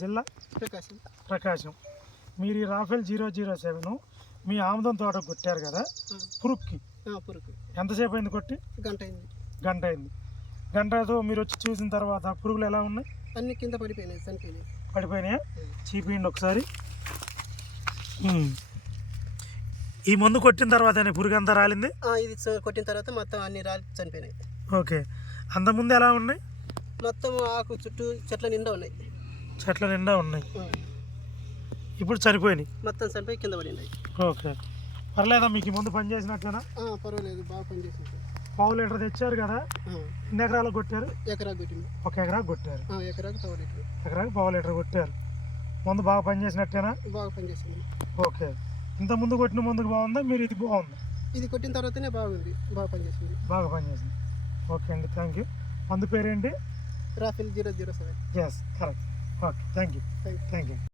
జిల్లా ప్రకాశం. మీరు ఈ రాఫెల్ 007 మీ ఆముదం తోట కొట్టారు కదా, పురుగుకి ఎంతసేపు అయింది కొట్టి? గంట అయింది. గంటతో మీరు వచ్చి చూసిన తర్వాత పురుగులు ఎలా ఉన్నాయి? అన్ని కింద పడిపోయినాయా? చీపియండి ఒకసారి. ఈ మందు కొట్టిన తర్వాత పురుగు అంతా రాలింది? ఇది కొట్టిన తర్వాత మొత్తం అన్ని రాలి చనిపోయినాయి. ఓకే. అంతకుముందు ఎలా ఉన్నాయి? మొత్తం ఆకు చుట్టూ చెట్ల నిండా ఉన్నాయి. ఇప్పుడు చనిపోయినాయి, మొత్తం చనిపోయి కింద పడినాయి. ఓకే. పర్లేదా మీకు ఈ మందు పని చేసినట్టేనా? పర్వాలేదు, బాగా పనిచేసింది. పావు లీటర్ తెచ్చారు కదా, ఎన్ని ఎకరాలకు కొట్టారు? ఎకరాకు కొట్టింది. ఒక ఎకరాకు కొట్టారు. ఎకరాకు పావు లీటర్ కొట్టారు. మందు బాగా పనిచేసినట్టేనా? బాగా పనిచేసింది. ఓకే. ఇంత ముందు కొట్టిన ముందుకు బాగుందా, మీరు ఇది బాగుందా? ఇది కొట్టిన తర్వాతనే బాగుంది, బాగా పనిచేసింది. ఓకే అండి, థ్యాంక్ యూ. మందు పేరేంటి? రాఫెల్ 007. Yes, correct. Okay, thank you.